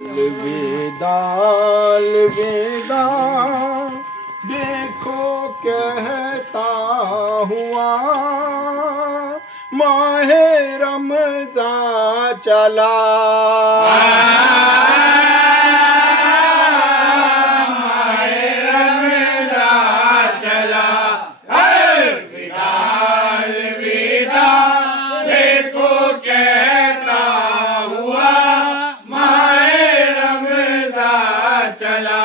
अलविदा अलविदा देखो कहता हुआ माहे रमज़ान चला। माहे रमज़ान चला। अलविदा अलविदा देखो कहता हुआ माहे रमज़ान चला।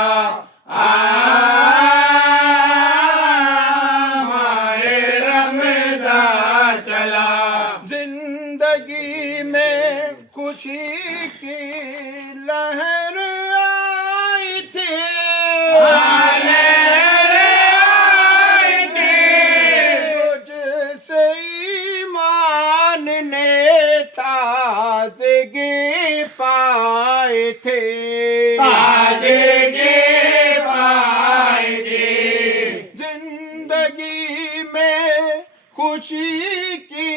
माहे रमज़ान चला। जिंदगी में खुशी की लहर आई थी। लहर आई थी। तुझसे ईमान ने ताज़गी पाए थे। ताज़गी पाई थी। जिंदगी में खुशी की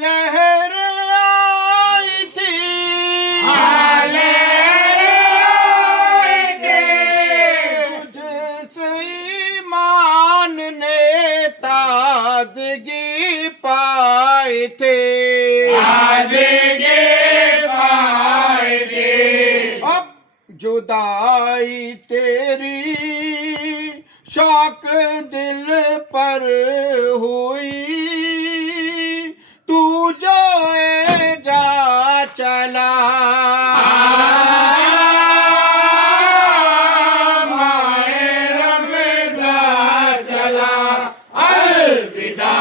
लहर आई थी। लहर आई थी। तुझसे ईमान ने ताज़गी पाए थे। ताज़गी पाई थी। अब जुदाई तेरी शाक दिल पर हुई। तू जो जा चला। माहे रमज़ान चला। अलविदा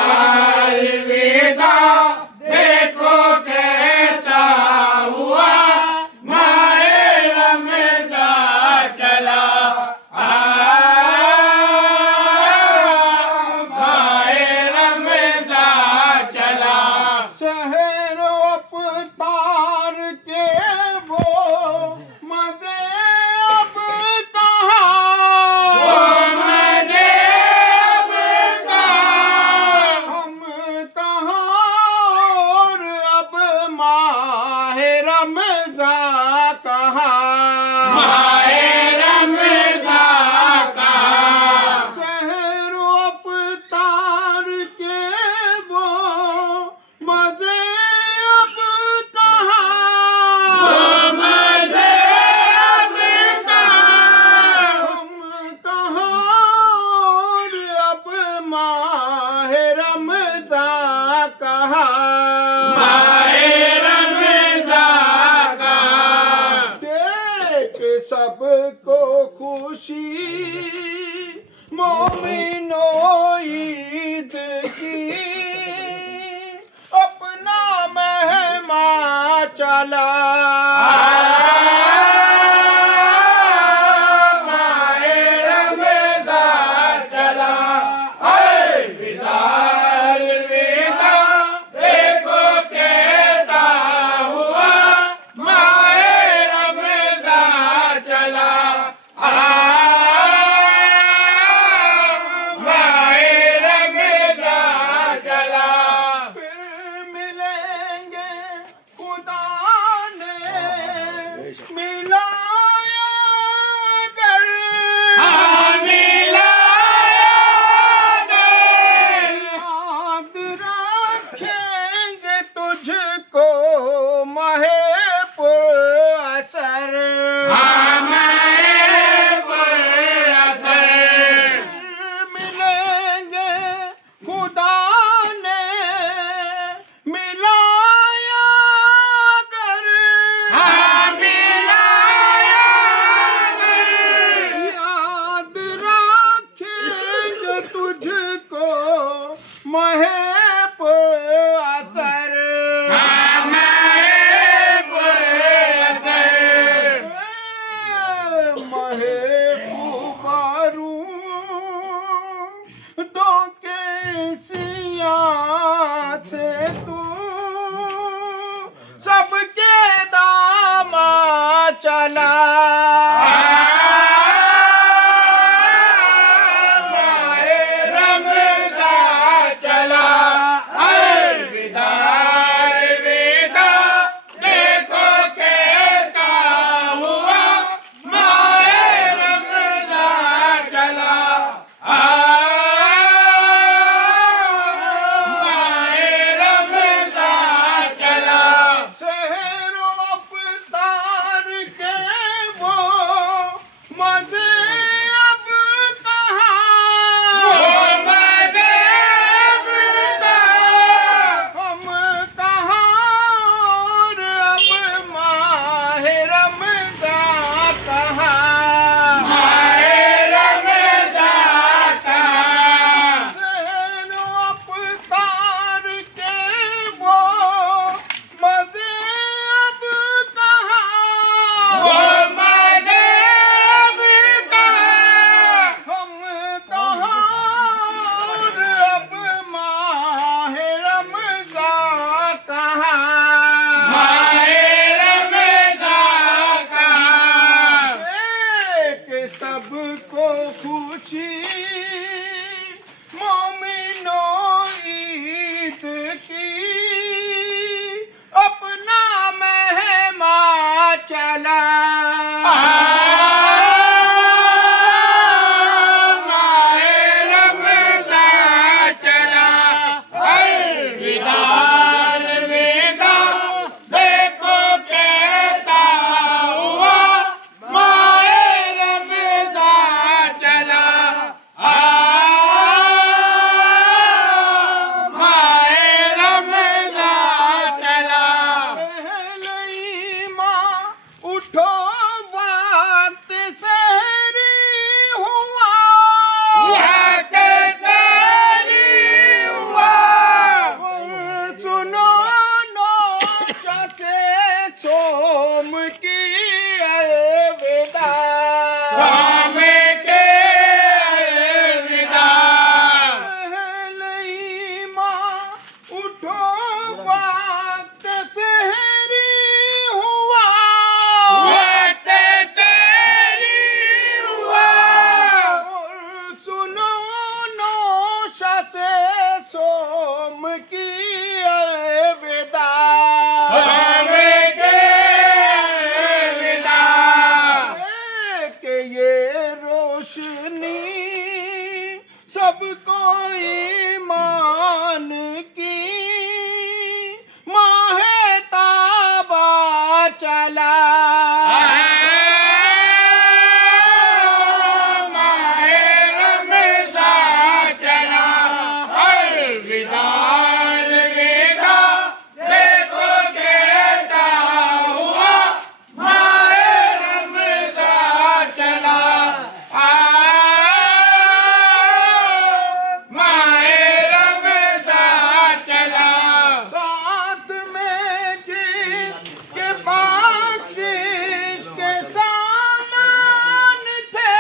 अलविदा देखो कहता हुआ माहे रमज़ान चला। माहे रमज़ान चला। शहर अफ्तार के वो मज़े अब कहाँ। मज़े अब कहाँ। हम कहाँ और अब माहे रमज़ान कहाँ। माहे रमज़ान कहाँ। शहर अफ्तार के वो मज़े अब कहाँ। मज़े अब कहाँ। हम कहाँ और अब माहे रमज़ान कहाँ। माहे रमज़ान कहाँ। देख सबको खुशी मोमिनो ईद की। अपना मेहमान चला। माहे रमज़ान चला। अलविदा अलविदा देखो कहता हुआ माहे रमज़ान चला। माहे रमज़ान चला। फिर मिलेंगे खुदा ने मिलाया कर। याद रखेंगे तुझको महे पुरअसर। मिलेंगे खुदा ने मिलाया कर। याद रखेंगे तुझको महे पुरअसर। महे खुबारू तो कैसिया से तू सबके दामा चला। माहे रमज़ान चला। अलविदा अलविदा देखो कहता खुशी मोमिनों ईद की अपना मेहमा चला माहे रमज़ान चला अलविदा अलविदा देखो कहता हुआ माहे रमज़ान चला माहे रमज़ान चला पहले माँ उठो वक्त सहरी हुआ सुनो नौशा से सोम की अलविदा पहले माँ उठो वक्त सहरी हुआ सुनो नौशा से सोम की अलविदा कि ये रोशनी सबको ईमान की माहे ताबा चला साथ में जीत के बख्शिश के सामान थे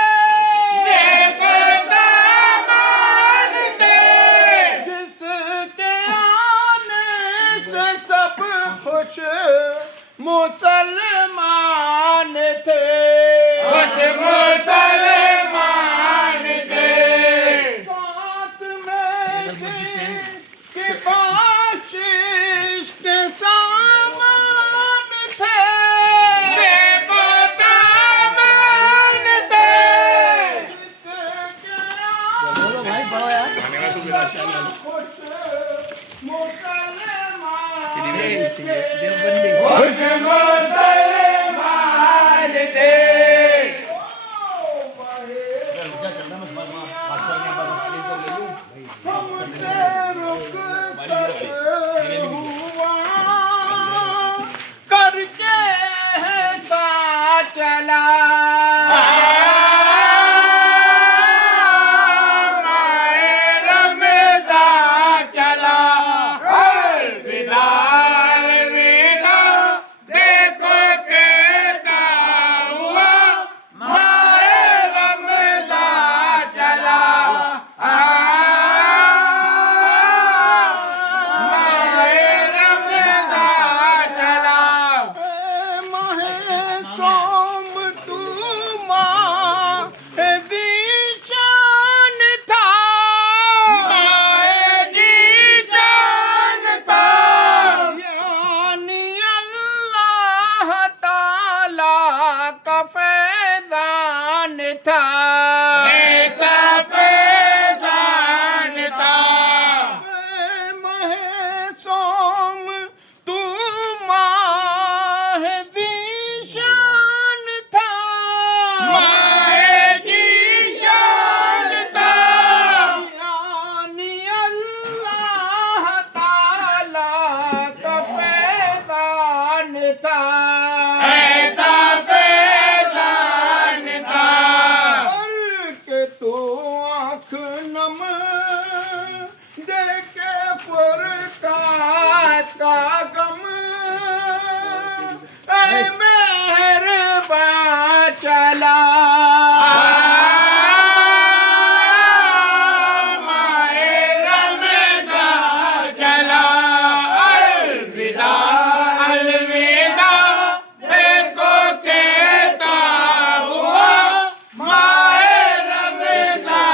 जिसके आने से सब खुश मुसलमान थे साथ में जीत के बख्शिश के सामान थे जिसके आने खुश मुसलमान हमसे रुक हुआ करके सा चला सोम तू माँ दीशान था यानी अल्लाह ताला का फैज़ान था सोम तू माह दीशान था यानी अल्लाह ताला का फैज़ान था के तू आँख नम देखे फुरकात का गम ऐ मेहरबान चला अलविदा देखो कहता हुआ माहे रमज़ान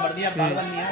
बढ़ दिया बाल बन गया।